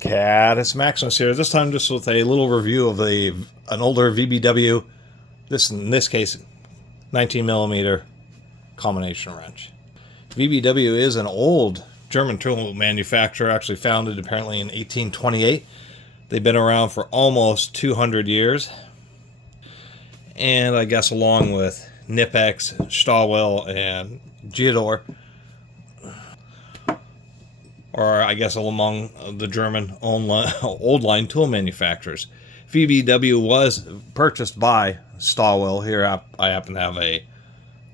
Catus Maximus here. This time just with a little review of an older VBW. In this case, 19mm combination wrench. VBW is an old German tool manufacturer, actually founded apparently in 1828. They've been around for almost 200 years. And I guess along with Knipex, Stahlwille, and Geodor, or I guess among the German old line tool manufacturers. VBW was purchased by Stahlwille. Here I happen to have a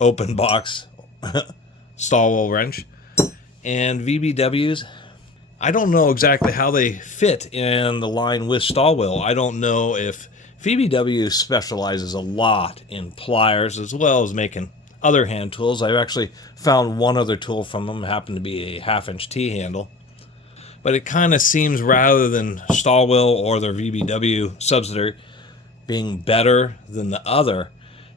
open box Stahlwille wrench. And VBWs, I don't know exactly how they fit in the line with Stahlwille. I don't know if VBW specializes a lot in pliers as well as making other hand tools. I've actually found one other tool from them, happened to be a 1/2-inch T-handle. But it kind of seems, rather than Stahlwille or their VBW subsidiary being better than the other,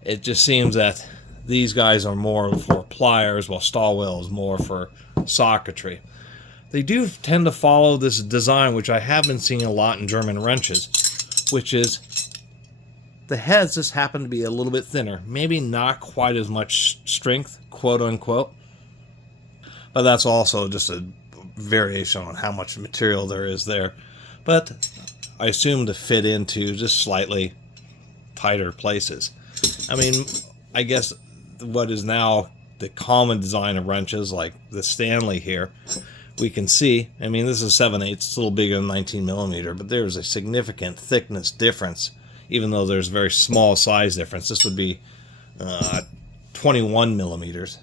it just seems that these guys are more for pliers while Stahlwille is more for socketry. They do tend to follow this design, which I have been seeing a lot in German wrenches, which is the heads just happen to be a little bit thinner. Maybe not quite as much strength, quote unquote. But that's also just a variation on how much material there is there. But I assume to fit into just slightly tighter places. I mean, I guess what is now the common design of wrenches, like the Stanley here, we can see, I mean, this is 7/8, it's a little bigger than 19mm, but there's a significant thickness difference, even though there's a very small size difference. This would be 21mm,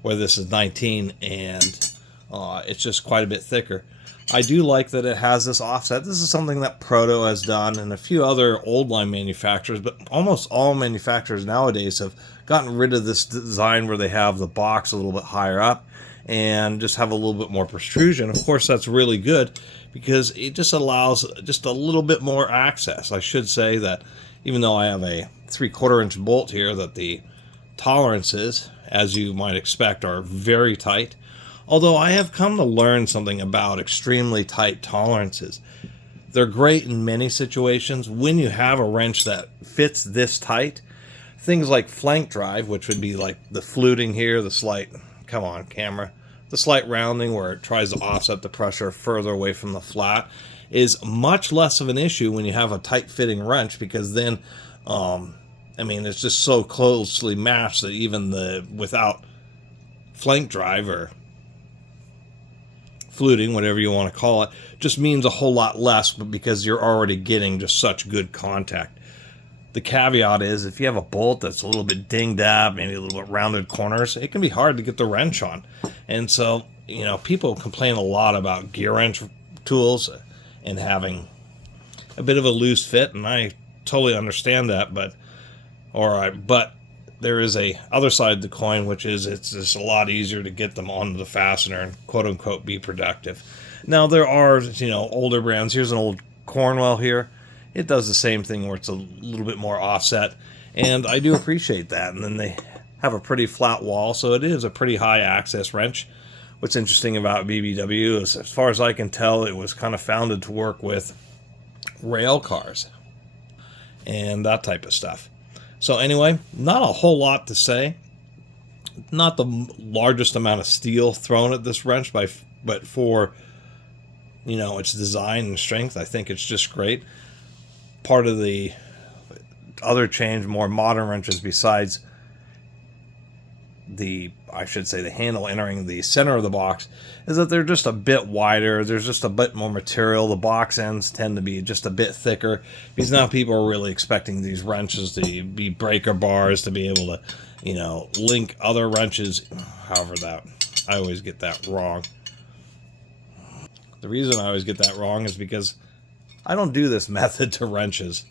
where this is 19, and it's just quite a bit thicker. I do like that it has this offset. This is something that Proto has done and a few other old line manufacturers, but almost all manufacturers nowadays have gotten rid of this design where they have the box a little bit higher up and just have a little bit more protrusion. Of course, that's really good because it just allows just a little bit more access. I should say that even though I have a 3/4 inch bolt here, that the tolerances, as you might expect, are very tight. Although I have come to learn something about extremely tight tolerances. They're great in many situations. When you have a wrench that fits this tight, things like flank drive, which would be like the fluting here, the slight, come on camera, the slight rounding where it tries to offset the pressure further away from the flat, is much less of an issue when you have a tight fitting wrench, because then, I mean, it's just so closely matched that even without flank drive or fluting, whatever you want to call it, just means a whole lot less, but because you're already getting just such good contact. The caveat is, if you have a bolt that's a little bit dinged up, maybe a little bit rounded corners, it can be hard to get the wrench on. And so, you know, people complain a lot about gear wrench tools and having a bit of a loose fit, and I totally understand that, but there is a other side of the coin, which is it's just a lot easier to get them onto the fastener and quote unquote be productive. Now there are, you know, older brands. Here's an old Cornwell here. It does the same thing where it's a little bit more offset, and I do appreciate that. And then they have a pretty flat wall, so it is a pretty high access wrench. What's interesting about VBW is, as far as I can tell, it was kind of founded to work with rail cars and that type of stuff. So anyway, not a whole lot to say. Not the largest amount of steel thrown at this wrench, but for, you know, its design and strength, I think it's just great. Part of the other change, more modern wrenches, besides the handle entering the center of the box, is that they're just a bit wider. There's just a bit more material. The box ends tend to be just a bit thicker, because now people are really expecting these wrenches to be breaker bars, to be able to, you know, link other wrenches. However, I always get that wrong. The reason I always get that wrong is because I don't do this method to wrenches.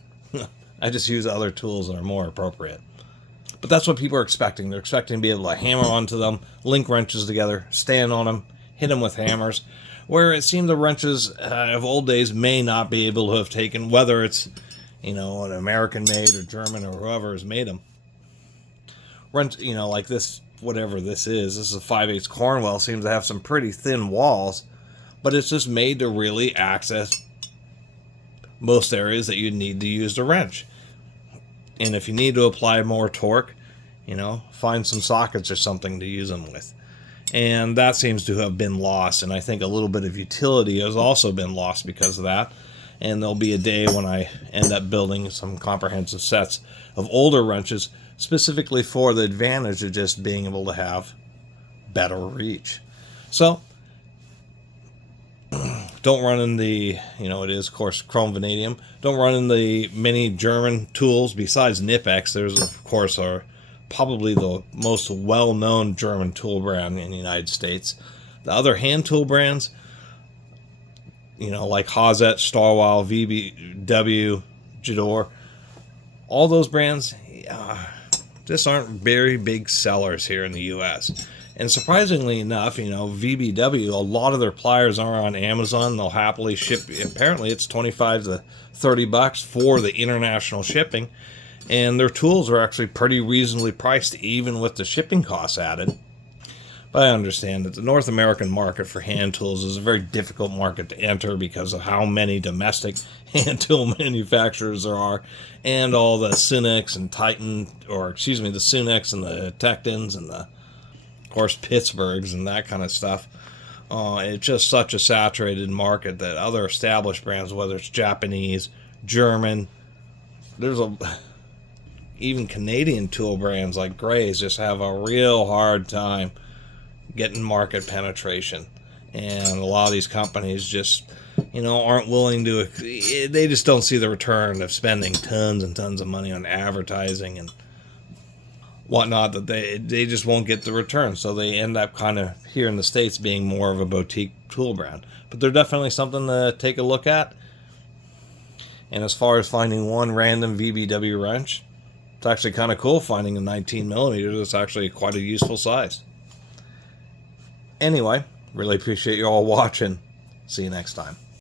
I just use other tools that are more appropriate. But that's what people are expecting. They're expecting to be able to hammer onto them, link wrenches together, stand on them, hit them with hammers, where it seemed the wrenches of old days may not be able to have taken, whether it's, you know, an American made or German or whoever has made them. Wrench, you know, like this, whatever this is a 5/8 Cornwell, seems to have some pretty thin walls, but it's just made to really access most areas that you need to use the wrench. And if you need to apply more torque, find some sockets or something to use them with. And that seems to have been lost, and I think a little bit of utility has also been lost because of that. And there'll be a day when I end up building some comprehensive sets of older wrenches specifically for the advantage of just being able to have better reach. So don't run in the, it is of course chrome vanadium. Don't run in the many German tools besides Knipex. There's of course probably the most well-known German tool brand in the United States. The other hand tool brands, like Hazet, Stahlwille, VBW, Jador, all those brands just aren't very big sellers here in the U.S. And surprisingly enough, VBW, a lot of their pliers are on Amazon. They'll happily ship. Apparently, it's $25 to $30 for the international shipping. And their tools are actually pretty reasonably priced, even with the shipping costs added. But I understand that the North American market for hand tools is a very difficult market to enter because of how many domestic hand tool manufacturers there are, and all the Sunex and Titan, the Sunex and the Tectons and the, of course, Pittsburghs and that kind of stuff. It's just such a saturated market that other established brands, whether it's Japanese, German, even Canadian tool brands like Gray's just have a real hard time getting market penetration. And a lot of these companies just, aren't willing to, they just don't see the return of spending tons and tons of money on advertising and whatnot, that they just won't get the return. So they end up kind of here in the States being more of a boutique tool brand. But they're definitely something to take a look at. And as far as finding one random VBW wrench, it's actually kind of cool finding a 19 millimeter that's actually quite a useful size. Anyway, really appreciate you all watching. See you next time.